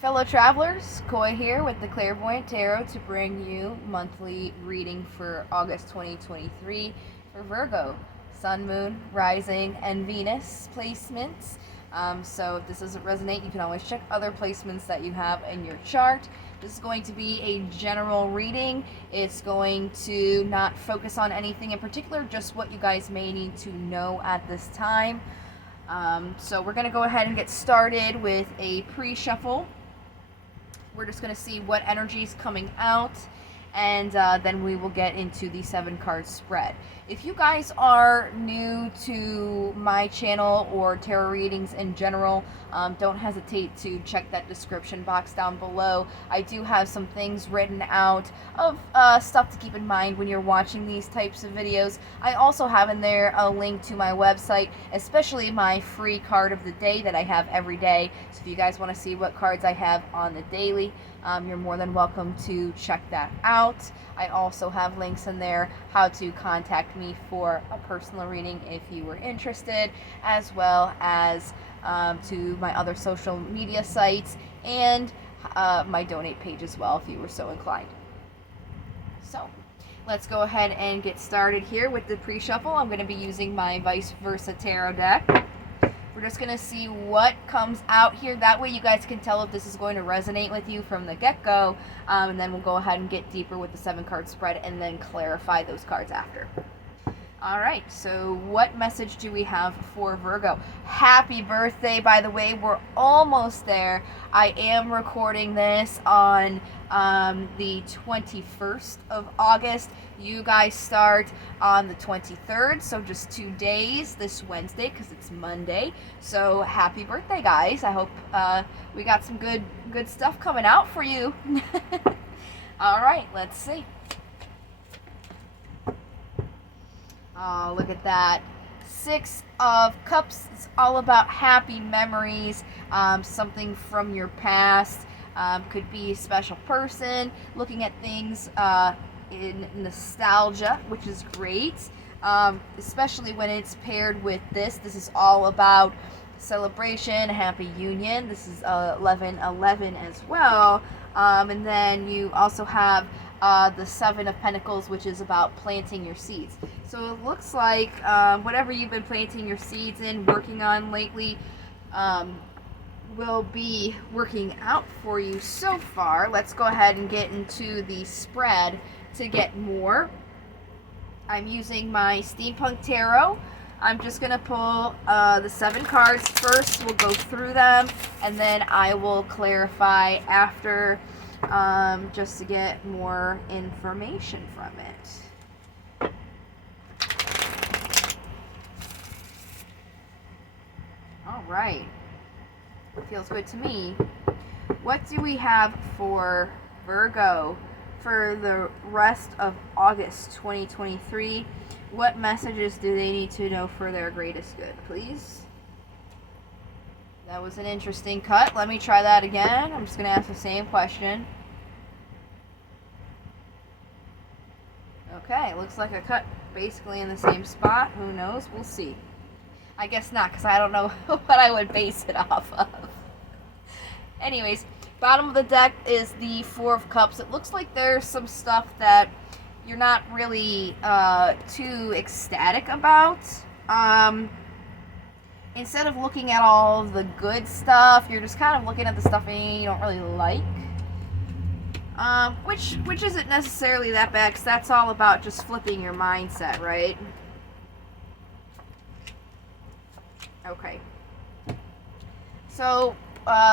Fellow travelers, Koi here with the Clairvoyant Tarot to bring you monthly reading for August 2023 for Virgo, Sun, Moon, Rising, and Venus placements. So if this doesn't resonate, you can always check other placements that you have in your chart. This is going to be a general reading. It's going to not focus on anything in particular, just what you guys may need to know at this time. So we're going to go ahead and get started with a pre-shuffle. We're just going to see what energy is coming out, and then we will get into the 7-card spread. If you guys are new to my channel or tarot readings in general, don't hesitate to check that description box down below. I do have some things written out of stuff to keep in mind when you're watching these types of videos. I also have in there a link to my website, especially my free card of the day that I have every day. So if you guys want to see what cards I have on the daily, you're more than welcome to check that out. I also have links in there how to contact me for a personal reading if you were interested, as well as to my other social media sites and my donate page as well if you were so inclined. So let's go ahead and get started here with the pre-shuffle. I'm going to be using my Vice Versa Tarot deck. We're just going to see what comes out here. That way you guys can tell if this is going to resonate with you from the get-go. And then we'll go ahead and get deeper with the 7-card spread and then clarify those cards after. Alright, so what message do we have for Virgo? Happy birthday, by the way. We're almost there. I am recording this on the 21st of August. You guys start on the 23rd, so just 2 days this Wednesday because it's Monday. So happy birthday, guys. I hope we got some good stuff coming out for you. Alright, let's see. Oh, look at that. 6 of Cups. It's all about happy memories, something from your past. Could be a special person, looking at things in nostalgia, which is great, especially when it's paired with this. This is all about celebration, happy union. This is 11/11 as well. And then you also have the 7 of Pentacles, which is about planting your seeds. So it looks like whatever you've been planting your seeds in, working on lately, will be working out for you so far. Let's go ahead and get into the spread to get more. I'm using my Steampunk Tarot. I'm just going to pull the 7 cards first. We'll go through them, and then I will clarify after, just to get more information from it. All right. Feels good to me. What do we have for Virgo for the rest of August 2023? What messages do they need to know for their greatest good, please? That was an interesting cut. Let me try that again. I'm just going to ask the same question. Okay, looks like I cut basically in the same spot. Who knows? We'll see. I guess not, because I don't know what I would base it off of. Anyways, bottom of the deck is the 4 of Cups. It looks like there's some stuff that you're not really too ecstatic about. Instead of looking at all of the good stuff, you're just kind of looking at the stuff you don't really like. Which isn't necessarily that bad, because that's all about just flipping your mindset, right? Okay. So,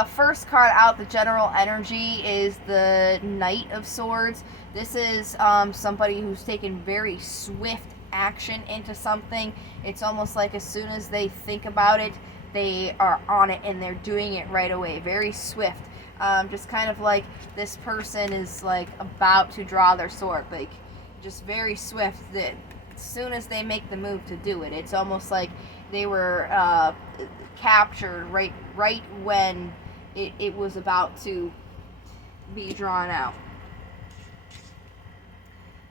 first card out, the general energy, is the Knight of Swords. This is somebody who's taken very swift action into something. It's almost like as soon as they think about it, they are on it and they're doing it right away. Very swift. Just kind of like this person is like about to draw their sword. Like, just very swift. That as soon as they make the move to do it, it's almost like they were captured right when it was about to be drawn out.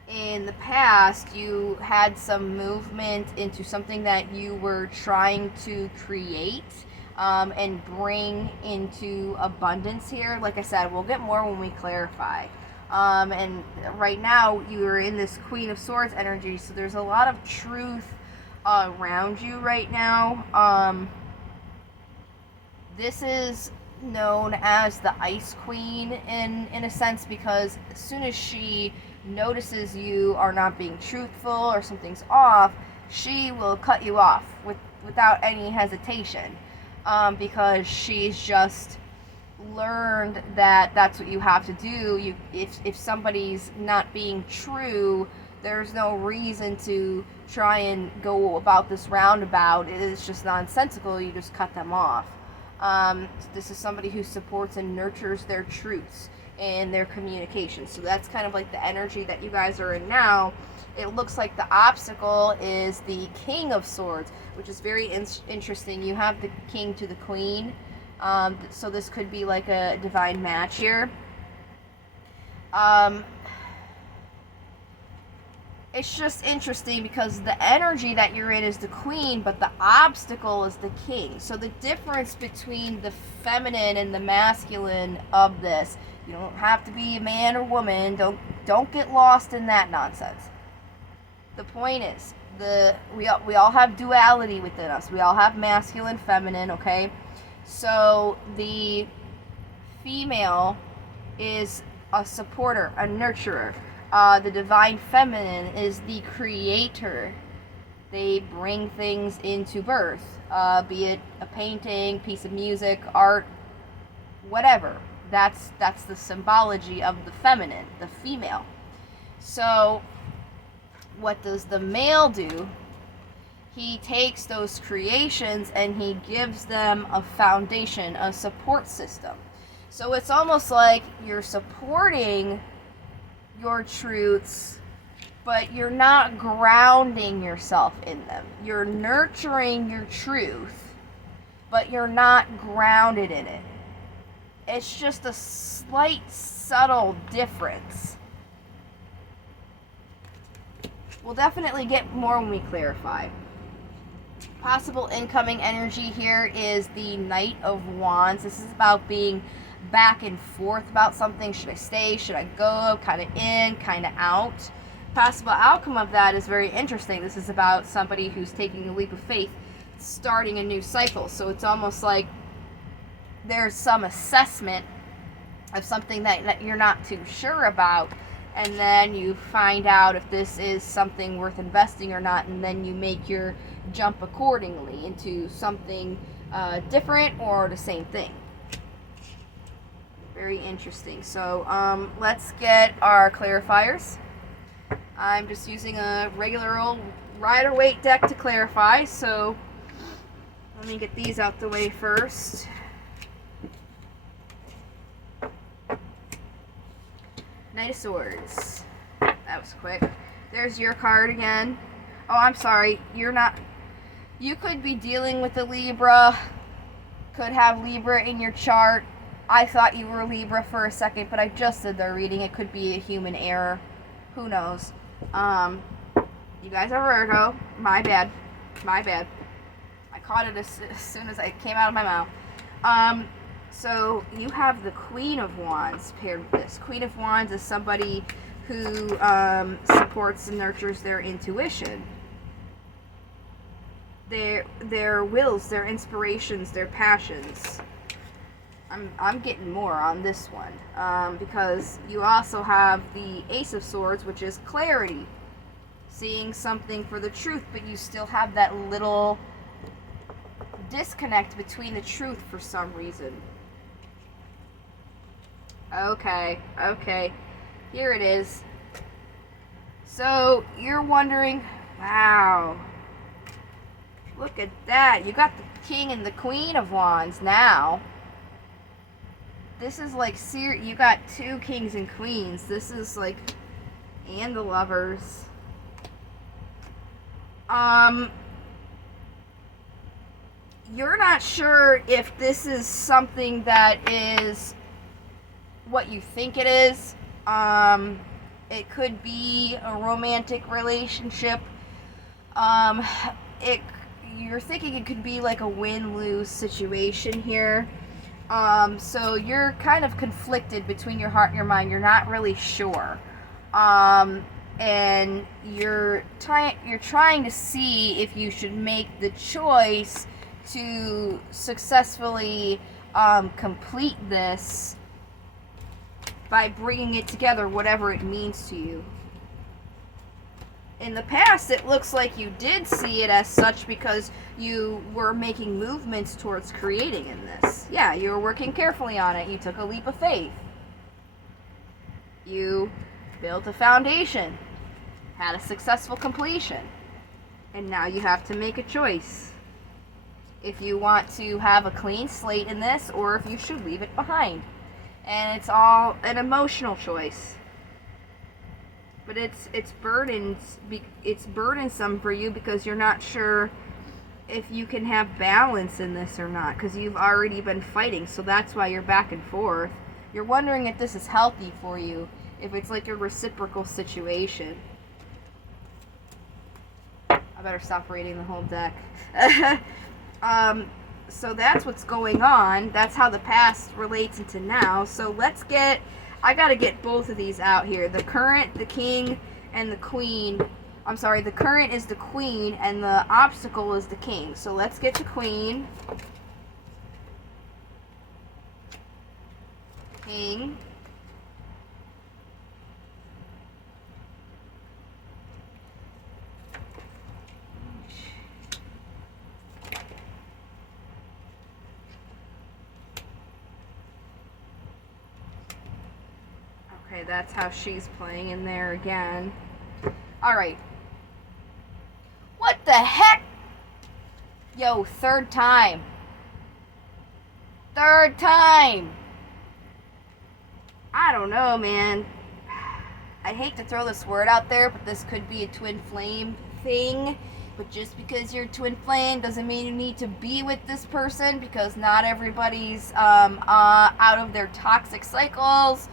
In the past, you had some movement into something that you were trying to create. and bring into abundance here. Like I said, we'll get more when we clarify. And right now, you're in this Queen of Swords energy, so there's a lot of truth around you right now. This is known as the Ice Queen in a sense, because as soon as she notices you are not being truthful or something's off, she will cut you off without any hesitation, because she's just learned that that's what you have to do. If somebody's not being true, there's no reason to try and go about this roundabout. It's just nonsensical. You just cut them off. This is somebody who supports and nurtures their truths and their communication. So that's kind of like the energy that you guys are in now. It looks like the obstacle is the King of Swords, which is very interesting. You have the King to the Queen. So this could be like a divine match here. It's just interesting because the energy that you're in is the Queen, but the obstacle is the King. So the difference between the feminine and the masculine of this, you don't have to be a man or woman. Don't get lost in that nonsense. The point is, we all have duality within us. We all have masculine, feminine, okay? So the female is a supporter, a nurturer. The divine feminine is the creator. They bring things into birth, be it a painting, piece of music, art, whatever. That's the symbology of the feminine, the female. So what does the male do? He takes those creations and he gives them a foundation, a support system. So it's almost like you're supporting your truths, but you're not grounding yourself in them. You're nurturing your truth, but you're not grounded in it. It's just a slight, subtle difference. We'll definitely get more when we clarify. Possible incoming energy here is the Knight of Wands. This is about being back and forth about something. Should I stay? Should I go? Kind of in, kind of out. Possible outcome of that is very interesting. This is about somebody who's taking a leap of faith, starting a new cycle. So it's almost like there's some assessment of something that you're not too sure about, and then you find out if this is something worth investing or not, and then you make your jump accordingly into something different or the same thing. Very interesting. So let's get our clarifiers. I'm just using a regular old Rider-Waite deck to clarify, so let me get these out the way first. Knight of Swords. That was quick. There's your card again. Oh, I'm sorry. You're not... You could be dealing with a Libra. Could have Libra in your chart. I thought you were Libra for a second, but I just did the reading. It could be a human error. Who knows? You guys are Virgo. My bad. My bad. I caught it as soon as it came out of my mouth. So you have the Queen of Wands paired with this. Queen of Wands is somebody who supports and nurtures their intuition, their wills, their inspirations, their passions. I'm getting more on this one because you also have the Ace of Swords, which is clarity, seeing something for the truth, but you still have that little disconnect between the truth for some reason. Okay, here it is. So you're wondering, wow, look at that. You got the King and the Queen of Wands now. This is like, you got two kings and queens. This is like, and the Lovers. You're not sure if this is something that is what you think it is. It could be a romantic relationship. you're thinking it could be like a win-lose situation here. So you're kind of conflicted between your heart and your mind. You're not really sure. And you're trying to see if you should make the choice to successfully complete this by bringing it together, whatever it means to you. In the past, it looks like you did see it as such because you were making movements towards creating in this. Yeah, you were working carefully on it. You took a leap of faith. You built a foundation, had a successful completion, and now you have to make a choice. If you want to have a clean slate in this, or if you should leave it behind. And it's all an emotional choice. But it's burdensome for you because you're not sure if you can have balance in this or not, because you've already been fighting, so that's why you're back and forth. You're wondering if this is healthy for you, if it's like a reciprocal situation. I better stop reading the whole deck. So that's what's going on. That's how the past relates into now. So I gotta get both of these out here. The current, the king, and the queen. I'm sorry, the current is the queen, and the obstacle is the king. So let's get the queen. King. Okay, that's how she's playing in there again. Alright. What the heck? Yo, third time. Third time. I don't know, man. I hate to throw this word out there, but this could be a twin flame thing. But just because you're a twin flame doesn't mean you need to be with this person, because not everybody's out of their toxic cycles.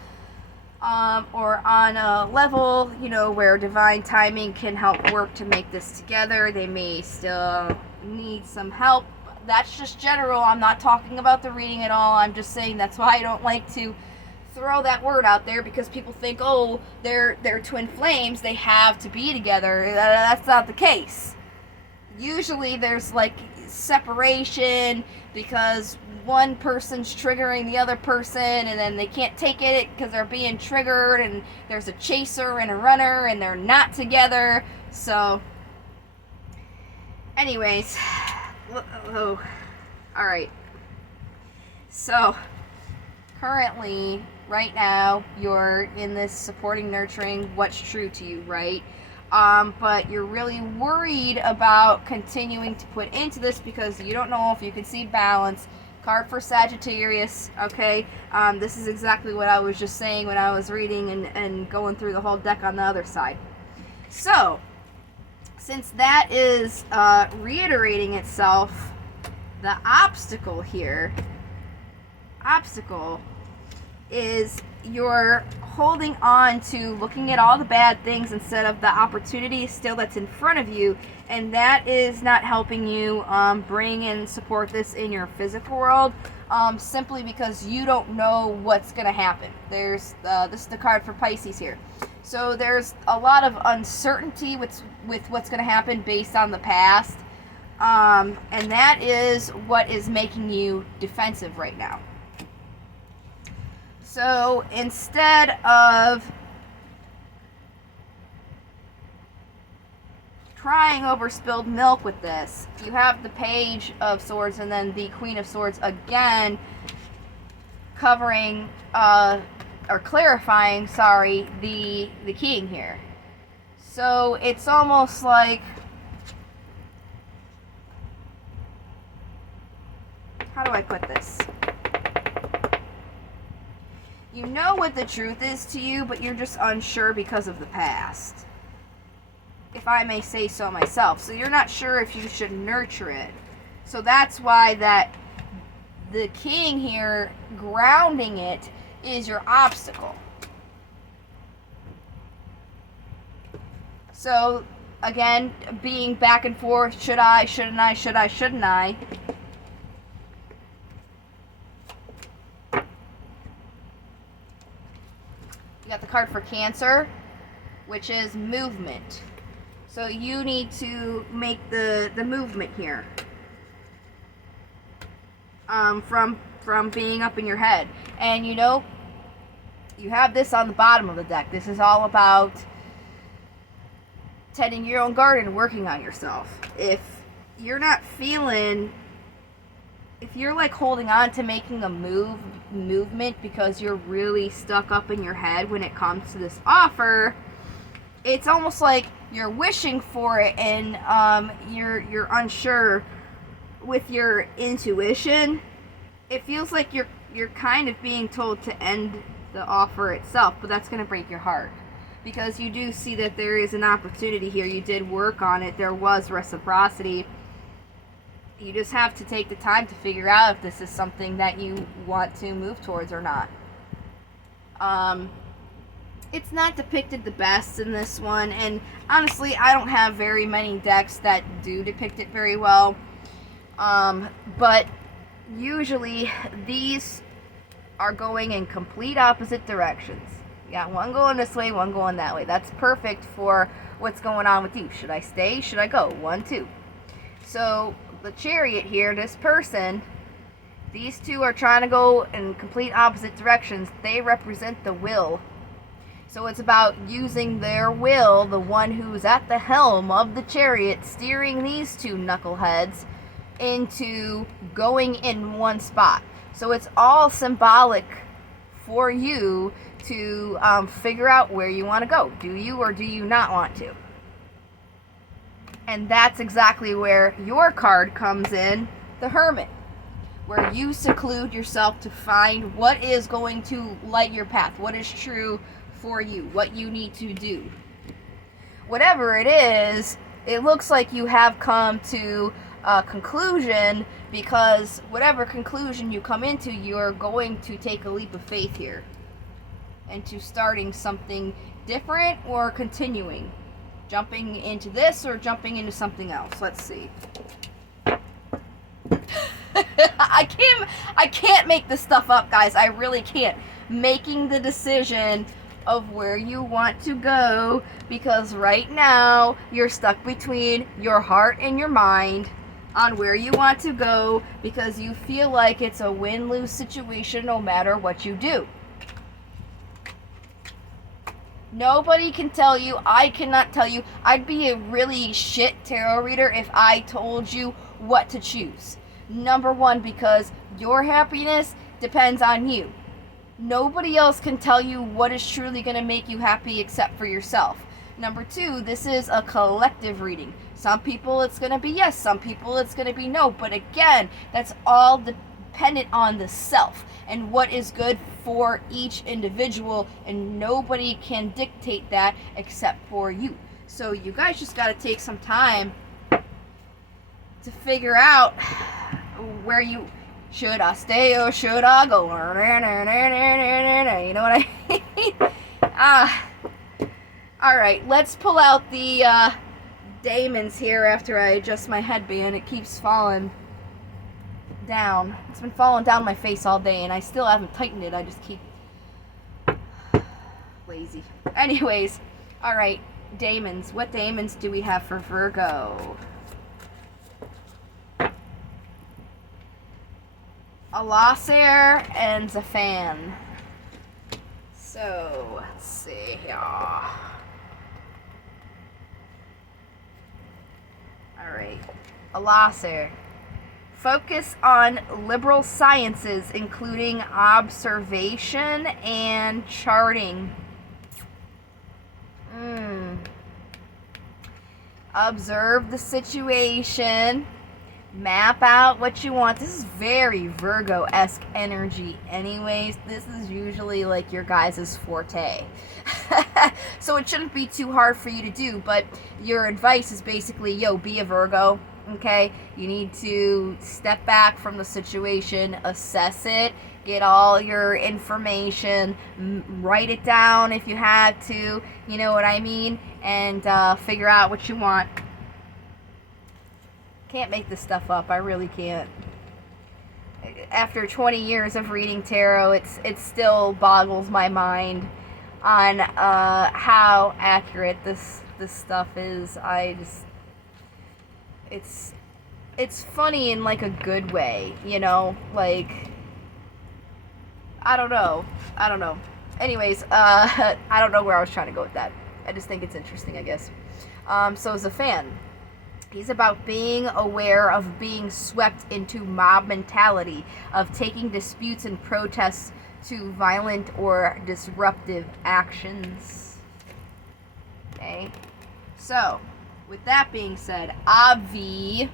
Or on a level, where divine timing can help work to make this together. They may still need some help. That's just general. I'm not talking about the reading at all. I'm just saying that's why I don't like to throw that word out there, because people think, oh, they're twin flames, they have to be together. That's not the case. Usually there's like separation because one person's triggering the other person, and then they can't take it because they're being triggered, and there's a chaser and a runner, and they're not together. So anyways, all right, so currently right now you're in this supporting, nurturing, what's true to you, right? But you're really worried about continuing to put into this because you don't know if you can see balance. Card for Sagittarius, okay? This is exactly what I was just saying when I was reading and going through the whole deck on the other side. So, since that is reiterating itself, the obstacle here, is you're holding on to looking at all the bad things instead of the opportunity still that's in front of you, and that is not helping you bring and support this in your physical world, simply because you don't know what's going to happen. There's this is the card for Pisces here. So there's a lot of uncertainty with what's going to happen based on the past, and that is what is making you defensive right now. So instead of crying over spilled milk with this, you have the Page of Swords and then the Queen of Swords again covering or clarifying, the King here. So it's almost like, how do I put this? You know what the truth is to you, but you're just unsure because of the past, if I may say so myself. So you're not sure if you should nurture it. So that's why that the King here, grounding it, is your obstacle. So again, being back and forth, should I, shouldn't I, should I, shouldn't I. You got the card for Cancer, which is movement. So you need to make the movement here. From being up in your head. And you know, you have this on the bottom of the deck. This is all about tending your own garden, working on yourself. If you're not feeling, if you're like holding on to making a movement because you're really stuck up in your head when it comes to this offer, it's almost like you're wishing for it, and you're unsure with your intuition. It feels like you're kind of being told to end the offer itself, but that's going to break your heart, because you do see that there is an opportunity here. You did work on it. There was reciprocity. You just have to take the time to figure out if this is something that you want to move towards or not. It's not depicted the best in this one, and honestly, I don't have very many decks that do depict it very well. But usually these are going in complete opposite directions. You got one going this way, one going that way. That's perfect for what's going on with you. Should I stay? Should I go? 1, 2. So the Chariot here, this person, these two are trying to go in complete opposite directions. They represent the will. So it's about using their will, the one who's at the helm of the Chariot, steering these two knuckleheads into going in one spot. So it's all symbolic for you to figure out where you want to go. Do you or do you not want to? And that's exactly where your card comes in, the Hermit, where you seclude yourself to find what is going to light your path, what is true for you, what you need to do. Whatever it is, it looks like you have come to a conclusion, because whatever conclusion you come into, you're going to take a leap of faith here into starting something different or continuing. Jumping into this or jumping into something else. Let's see. I can't make this stuff up, guys. I really can't. Making the decision of where you want to go, because right now you're stuck between your heart and your mind on where you want to go, because you feel like it's a win-lose situation no matter what you do. Nobody can tell you, I cannot tell you. I'd be a really shit tarot reader if I told you what to choose. Number one, because your happiness depends on you. Nobody else can tell you what is truly going to make you happy except for yourself. Number two, this is a collective reading. Some people it's going to be yes, some people it's going to be no. But again, that's all dependent on the self and what is good for each individual, and nobody can dictate that except for you. So you guys just got to take some time to figure out where you should I stay or should I go? You know what I mean? Alright, let's pull out the daemons here after I adjust my headband. It keeps falling down. It's been falling down my face all day, and I still haven't tightened it. I just keep lazy. Anyways, alright, daemons. What daemons do we have for Virgo? Alasair and Zafan. So, let's see here. Alright, Alasair. Focus on liberal sciences, including observation and charting. Observe the situation. Map out what you want. This is very Virgo-esque energy anyways. This is usually like your guys' forte. So it shouldn't be too hard for you to do, but your advice is basically, yo, be a Virgo. Okay, you need to step back from the situation, assess it, get all your information, write it down if you had to, you know what I mean, and figure out what you want. Can't make this stuff up, I really can't. After 20 years of reading tarot, it still boggles my mind on how accurate this stuff is. It's funny in like a good way, you know, like I don't know. Anyways, I don't know where I was trying to go with that. I just think it's interesting, I guess. So as a fan, he's about being aware of being swept into mob mentality, of taking disputes and protests to violent or disruptive actions. Okay? So, with that being said, Avi,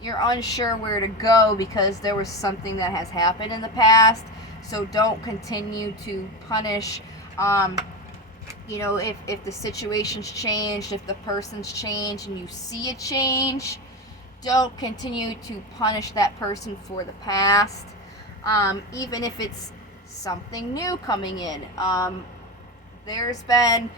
you're unsure where to go because there was something that has happened in the past, so don't continue to punish, you know, if the situation's changed, if the person's changed and you see a change, don't continue to punish that person for the past, even if it's something new coming in. There's been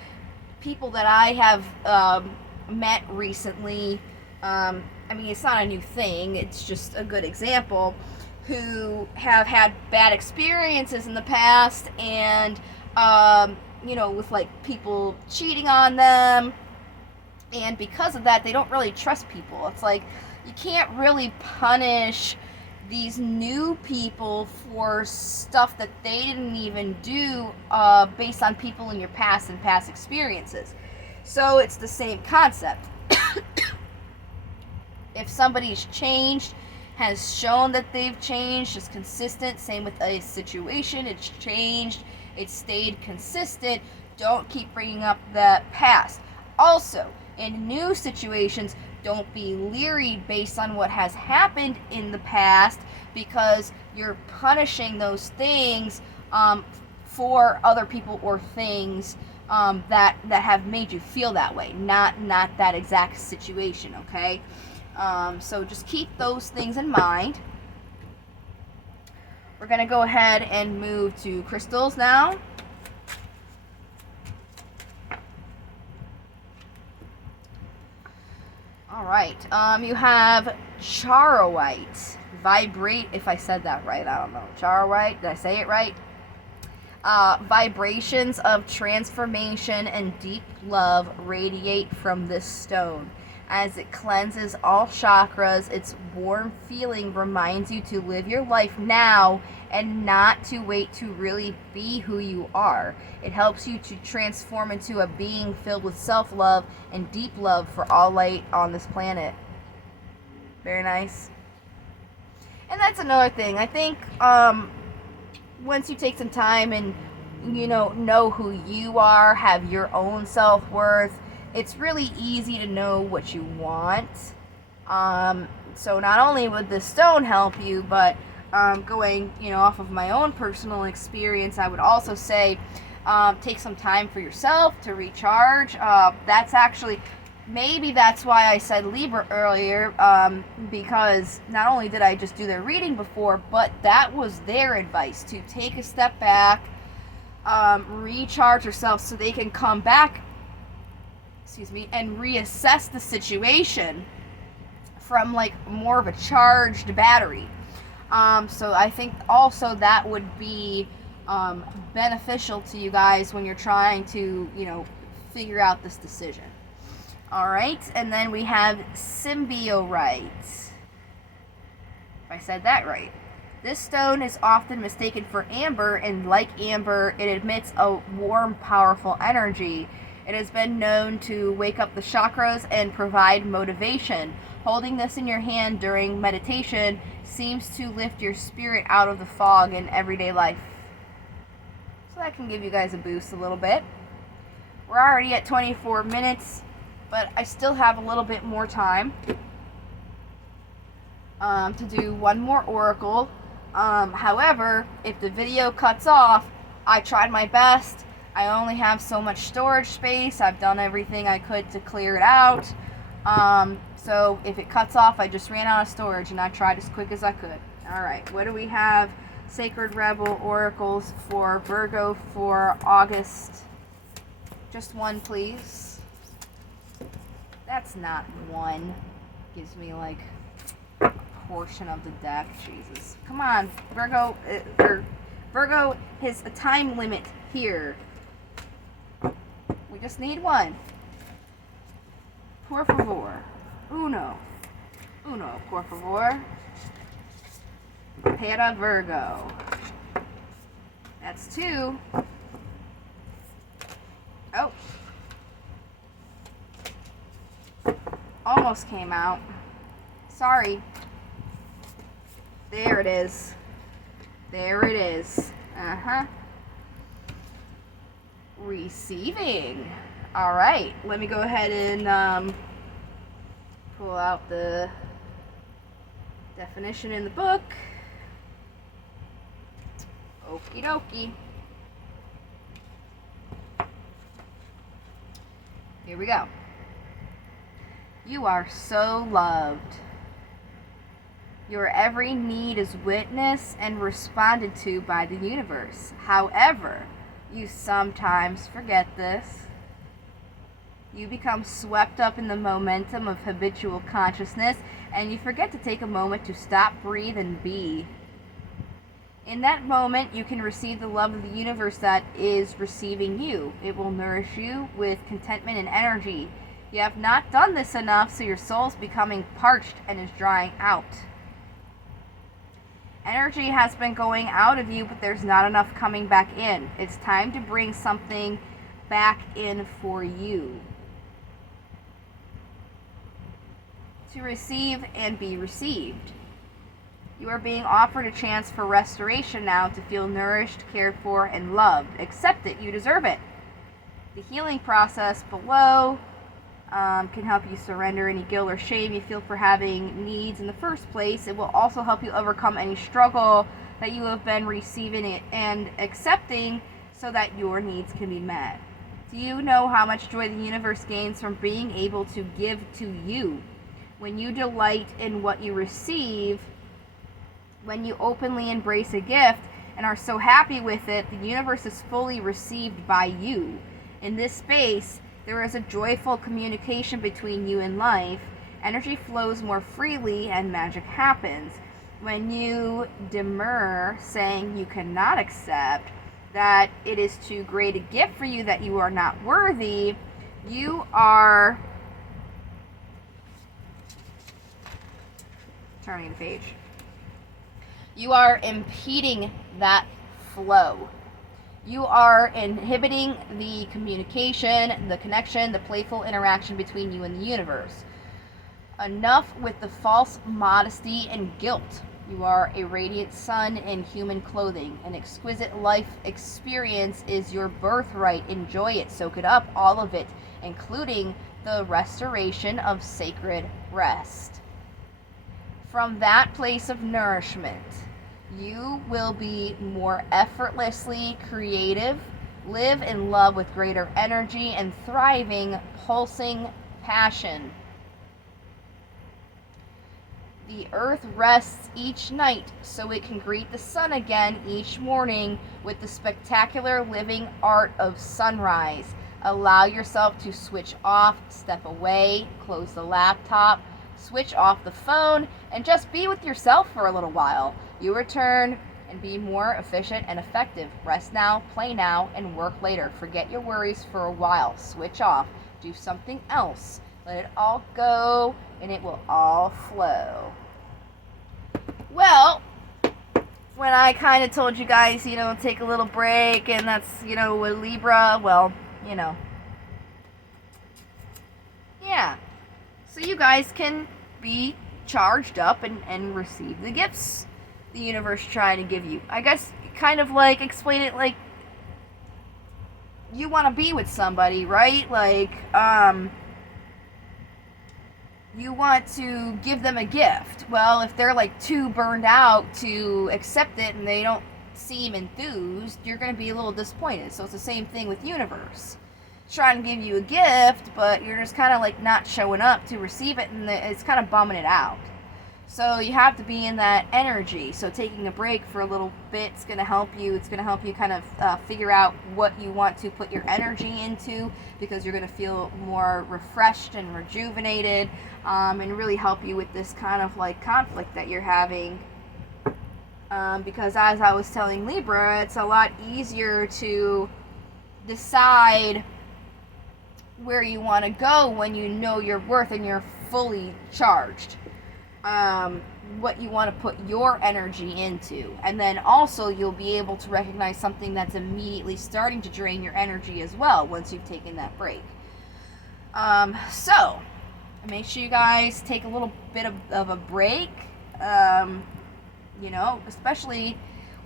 people that I have met recently, I mean, it's not a new thing, it's just a good example, who have had bad experiences in the past and, you know, with like people cheating on them, and because of that, they don't really trust people. It's like, you can't really punish these new people for stuff that they didn't even do based on people in your past and past experiences. So it's the same concept. If somebody's changed, has shown that they've changed, is consistent, same with a situation, it's changed, it stayed consistent, don't keep bringing up the past. Also, in new situations, don't be leery based on what has happened in the past, because you're punishing those things for other people or things that have made you feel that way, not that exact situation, okay? So just keep those things in mind. We're going to go ahead and move to crystals now. Alright, you have charoite. Vibrate, if I said that right, I don't know. Charoite, did I say it right? Vibrations of transformation and deep love radiate from this stone. As it cleanses all chakras, its warm feeling reminds you to live your life now and not to wait to really be who you are. It helps you to transform into a being filled with self-love and deep love for all light on this planet. Very nice. And that's another thing. I think once you take some time and, you know who you are, have your own self-worth, it's really easy to know what you want. So not only would this stone help you, but going, off of my own personal experience, I would also say take some time for yourself to recharge. That's actually, maybe that's why I said Libra earlier, because not only did I just do their reading before, but that was their advice, to take a step back, recharge yourself so they can come back, and reassess the situation from like more of a charged battery. So I think also that would be beneficial to you guys when you're trying to, figure out this decision. Alright, and then we have symbiote. If I said that right. This stone is often mistaken for amber, and like amber, it emits a warm, powerful energy. It has been known to wake up the chakras and provide motivation. Holding this in your hand during meditation seems to lift your spirit out of the fog in everyday life. So that can give you guys a boost a little bit. We're already at 24 minutes, but I still have a little bit more time to do one more oracle. However, if the video cuts off, I tried my best. I only have so much storage space. I've done everything I could to clear it out. So if it cuts off, I just ran out of storage and I tried as quick as I could. Alright, what do we have Sacred Rebel oracles for Virgo for August. Just one, please. That's not one. Gives me like a portion of the deck. Jesus. Come on, Virgo. Virgo has a time limit here. We just need one. Por favor. Uno, por favor. Para Virgo. That's two. Oh. Almost came out. Sorry. There it is. There it is. Receiving. Alright, let me go ahead and pull out the definition in the book. Okie dokie. Here we go. You are so loved. Your every need is witnessed and responded to by the universe. However, you sometimes forget this. You become swept up in the momentum of habitual consciousness, and you forget to take a moment to stop, breathe, and be. In that moment, you can receive the love of the universe that is receiving you. It will nourish you with contentment and energy. You have not done this enough, so your soul's becoming parched and is drying out. Energy has been going out of you, but there's not enough coming back in. It's time to bring something back in for you. To receive and be received. You are being offered a chance for restoration now, to feel nourished, cared for, and loved. Accept it. You deserve it. The healing process below can help you surrender any guilt or shame you feel for having needs in the first place. It will also help you overcome any struggle that you have been receiving it and accepting, so that your needs can be met. Do you know how much joy the universe gains from being able to give to you? When you delight in what you receive, when you openly embrace a gift and are so happy with it, the universe is fully received by you. In this space, there is a joyful communication between you and life. Energy flows more freely and magic happens. When you demur, saying you cannot accept, that it is too great a gift for you, that you are not worthy, you are turning the page. You are impeding that flow. You are inhibiting the communication, the connection, the playful interaction between you and the universe. Enough with the false modesty and guilt. You are a radiant sun in human clothing. An exquisite life experience is your birthright. Enjoy it, soak it up, all of it, including the restoration of sacred rest. From that place of nourishment, you will be more effortlessly creative, live in love with greater energy and thriving, pulsing passion. The earth rests each night so it can greet the sun again each morning with the spectacular living art of sunrise. Allow yourself to switch off, step away, close the laptop, switch off the phone, and just be with yourself for a little while. You return and be more efficient and effective. Rest now, play now, and work later. Forget your worries for a while. Switch off. Do something else. Let it all go, and it will all flow. Well, when I kind of told you guys, take a little break, and that's, with Libra, well, yeah. So you guys can be charged up and receive the gifts the universe trying to give you. I guess kind of like explain it like you want to be with somebody, right? Like you want to give them a gift. Well, if they're like too burned out to accept it and they don't seem enthused, you're going to be a little disappointed. So it's the same thing with universe. It's trying to give you a gift, but you're just kind of like not showing up to receive it, and it's kind of bumming it out. So you have to be in that energy. So taking a break for a little bit is going to help you. It's going to help you kind of figure out what you want to put your energy into, because you're going to feel more refreshed and rejuvenated, and really help you with this kind of like conflict that you're having. Because as I was telling Libra, it's a lot easier to decide where you want to go when you know your worth and you're fully charged. What you want to put your energy into, and then also you'll be able to recognize something that's immediately starting to drain your energy as well once you've taken that break. So make sure you guys take a little bit of a break. Especially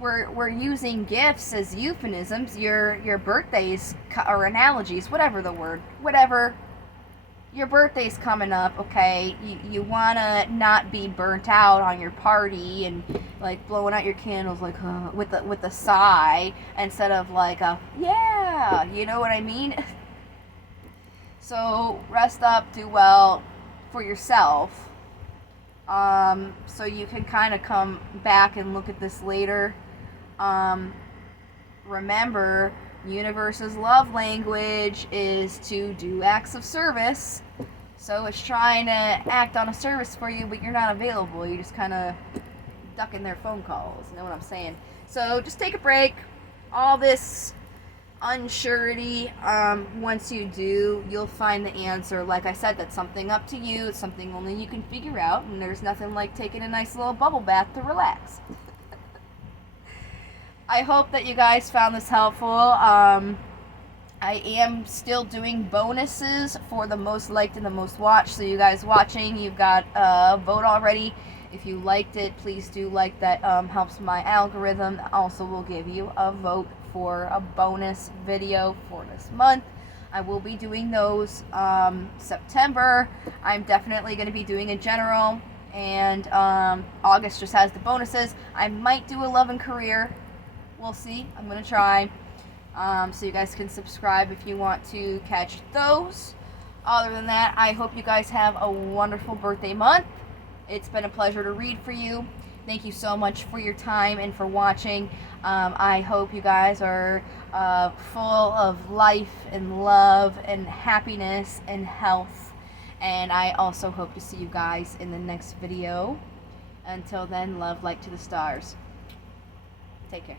we're using gifts as euphemisms. Your birthdays or analogies, whatever. Your birthday's coming up, okay? You wanna not be burnt out on your party and like blowing out your candles like with a sigh instead of like a yeah, you know what I mean? So rest up, do well for yourself. So you can kind of come back and look at this later. Remember, universe's love language is to do acts of service. So it's trying to act on a service for you, but you're not available. You're just kind of ducking their phone calls. You know what I'm saying? So just take a break. All this unsurety, once you do, you'll find the answer. Like I said, that's something up to you. It's something only you can figure out, and there's nothing like taking a nice little bubble bath to relax. I hope that you guys found this helpful. I am still doing bonuses for the most liked and the most watched. So you guys watching, you've got a vote already. If you liked it, please do like that. Helps my algorithm. Also will give you a vote for a bonus video for this month. I will be doing those September. I'm definitely going to be doing a general, and August just has the bonuses. I might do a love and career. We'll see. I'm going to try. So you guys can subscribe if you want to catch those. Other than that, I hope you guys have a wonderful birthday month. It's been a pleasure to read for you. Thank you so much for your time and for watching. I hope you guys are full of life and love and happiness and health. And I also hope to see you guys in the next video. Until then, love, light to the stars. Take care.